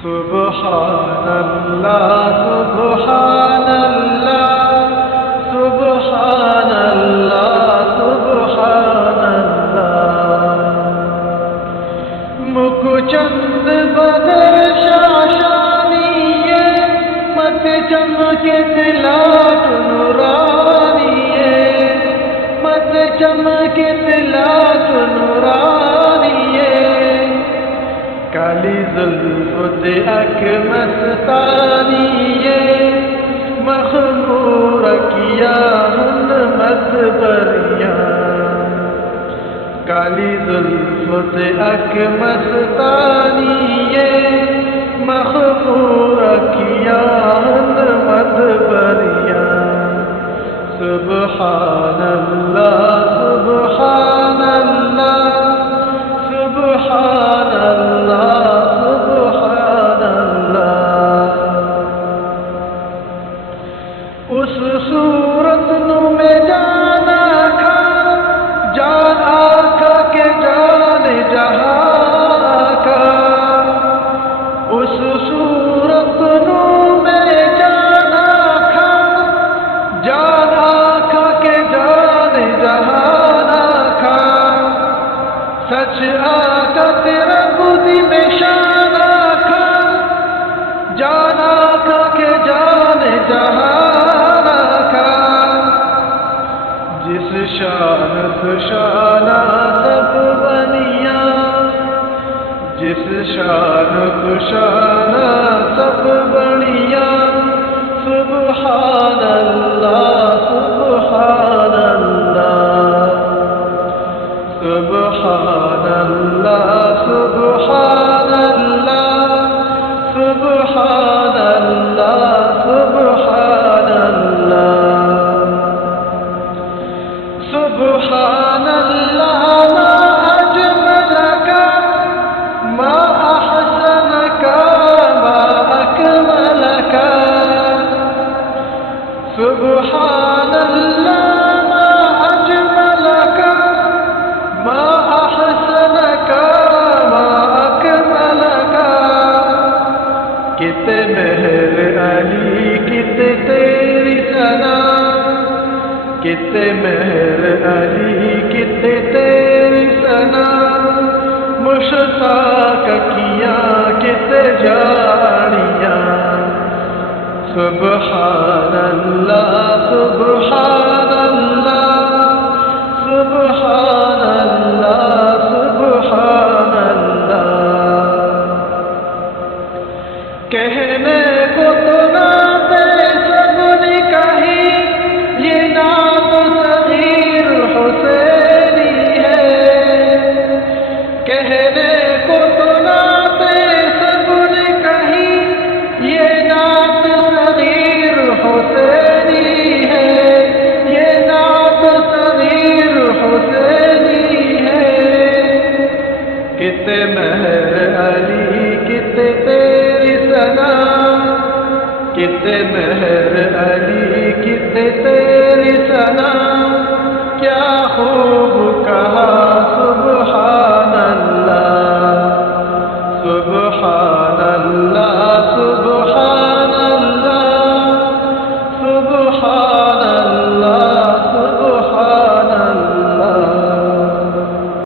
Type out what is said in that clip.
سبحان اللہ سبحان اللہ سبحان اللہ سبحان اللہ مکھ چند بدر شاشانیے مت چمکے تلاٹ نورانیے مت چمکے تلاٹ نورانیے کالی زلفت اک مستانیے مخمور کیا ہن مدبریاں کالی زلفت اک مستانیے مخمور کیا ہن مدبریاں سبحان اللہ سبحان اللہ سبحان اللہ سبحان اللہ اس صورت نو میں جانا کھا جان آقا کے جان جہاں کا اس صورت نو میں جانا کھا جان آقا کے جان جہاں کا سچ آقا تیرا بدی میں شان آقا جان آقا کے جان جہان آقا جس شان تو شانہ سب بنیا جس شان تو شانہ سب بنیا سبحان اللہ سبحان اللہ سبحان اللہ سبحان اللہ سبحان اللہ سبحان اللہ سبحان اللہ ما اجملک ما احسنک ما اکملک سبحان اللہ ما اجملک ما احسنک ما اکملک کتے مہر علی کتے تیری ثنا کتے مہر علی کتے تیری ثنا مشتاق کیا کتے جانیاں سبحان اللہ سبحان اللہ سبحان اللہ سبحان اللہ کہنے کو تو نام سب نے کہی یہ نام صغیر حسینی ہے کہنے کو تو نام سب نے کہی یہ نام صغیر حسینی ہے یہ نام صغیر حسینی ہے کتے مہر علی کتے تیری ثنا کتے مہر علی کتے تیری ثنا کیا خوب